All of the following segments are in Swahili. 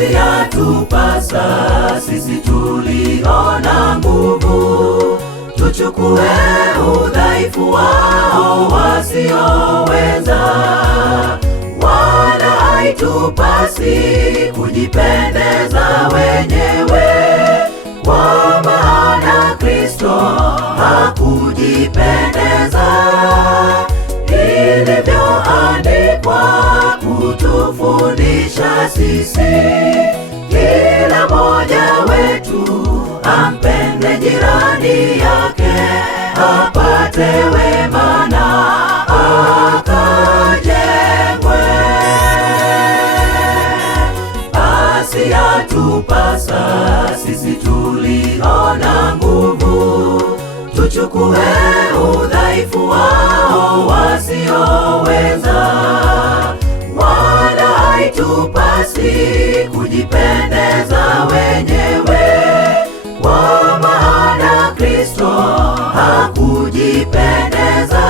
basi yatupasa sisi tuliona nguvu, tuchukue udhaifu wao wasioweza. Wala haitupasi kujipendeza wenyewe, kwa maana Kristo hakujipendeza, ilivyoandikwa kutufundisha sisi, kila mmoja wetu ampende jirani yake, apate wema na akajengwe. Basi yatupasa sisi tuliona nguvu, tuchukue udhaifu wao wasioweza. Wala haitupasi kujipendeza wenyewe, kwa maana Kristo hakujipendeza,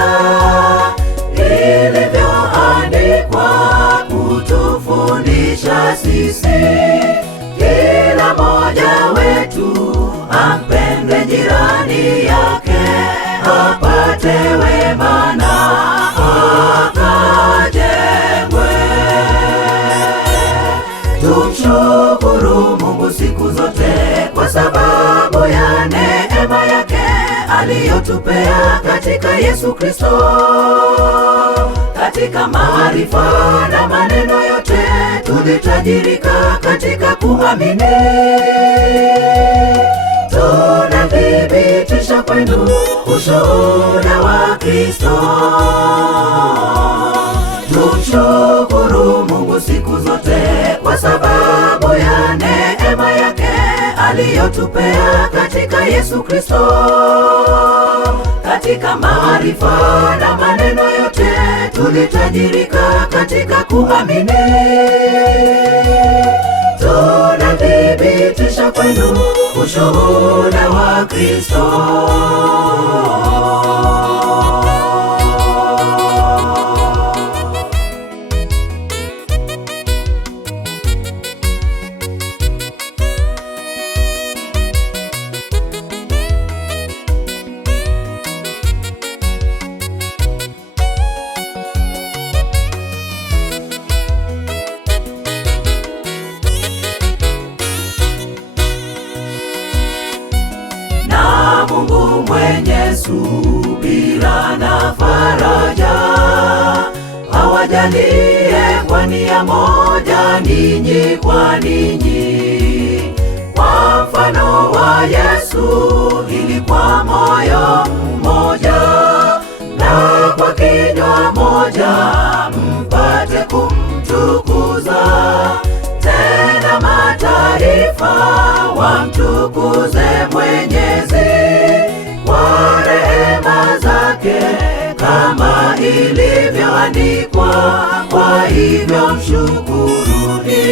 ilivyoandikwa kutufundisha sisi, kila mmoja wetu ampende jirani yake, apate wema na akajengwe. Tumshukuru Mungu siku zote kwa sababu ya neema yake aliyotupea katika Yesu Kristo. Katika maarifa na maneno yote tulitajirika katika kuamini. Tunathibitisha kwenu ushuhuda wa Kristo. Tumshukuru Mungu siku zote kwa sababu ya neema yake aliyotupea katika Yesu Kristo. Katika maarifa na maneno yote tulitajirika katika kuamini. Tunathibitisha kwenu ushuhuda wa Kristo. Mungu mwenye subira na faraja, awajalie kwa nia moja ninyi kwa ninyi, kwa mfano wa Yesu, ili kwa moyo mmoja na kwa kinywa moja mpate kumtukuza. Tena mataifa wamtukuze Mwenyezi kwa rehema zake, kama ilivyoandikwa. Kwa hivyo mshukuruni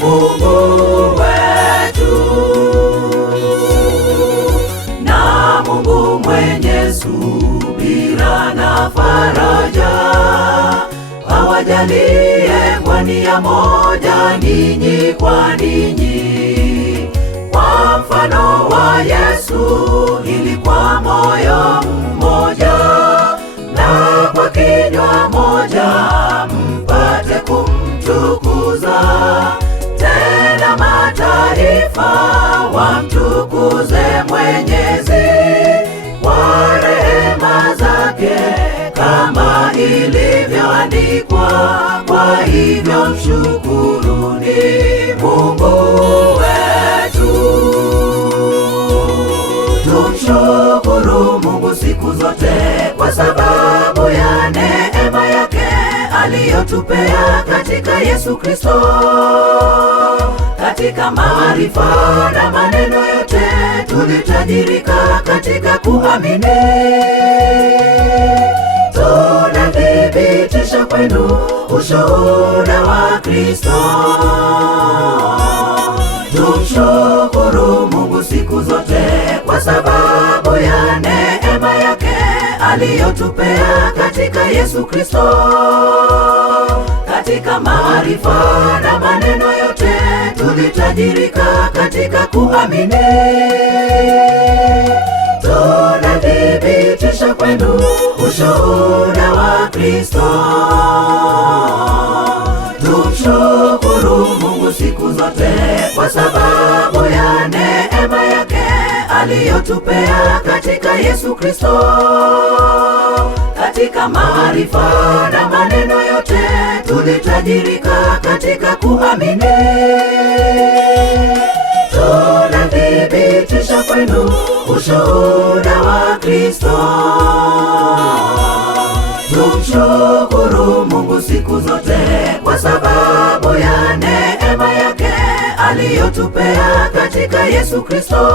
Mungu wetu. Na Mungu mwenye subira na faraja, awajalie kwa nia moja ninyi kwa ninyi, kwa mfano wa Yesu, ili kwa moyo mmoja na kwa kinywa moja mpate kumtukuza. Tena mataifa wamtukuze Mwenyezi kwa rehema zake, kama ilivyoandikwa. Kwa hivyo mshukuruni Mungu wetu. Tumshukuru Mungu siku zote kwa sababu ya neema yake aliyotupea katika Yesu Kristo. Katika maarifa na maneno yote tulitajirika katika kuamini. Tunathibitisha kwenu ushuhuda wa Kristo. Tumshukuru Mungu siku zote kwa sababu ya neema yake aliyotupea katika Yesu Kristo. Katika maarifa na maneno yote tulitajirika katika kuamini. Tunathibitisha kwenu ushuhuda wa Kristo. Tumshukuru Mungu siku zote kwa sababu ya neema yake aliyotupea katika Yesu Kristo. Katika maarifa na maneno yote tulitajirika katika kuamini. Tunathibitisha kwenu ushuhuda wa Kristo. Tumshukuru Mungu siku zote kwa sababu ya neema yake aliyotupea katika Yesu Kristo.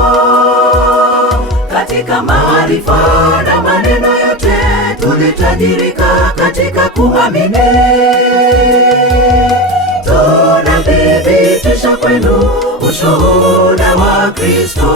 Katika maarifa na maneno yote tulitajirika katika kuamini. Tunathibitisha kwenu ushuhuda wa Kristo.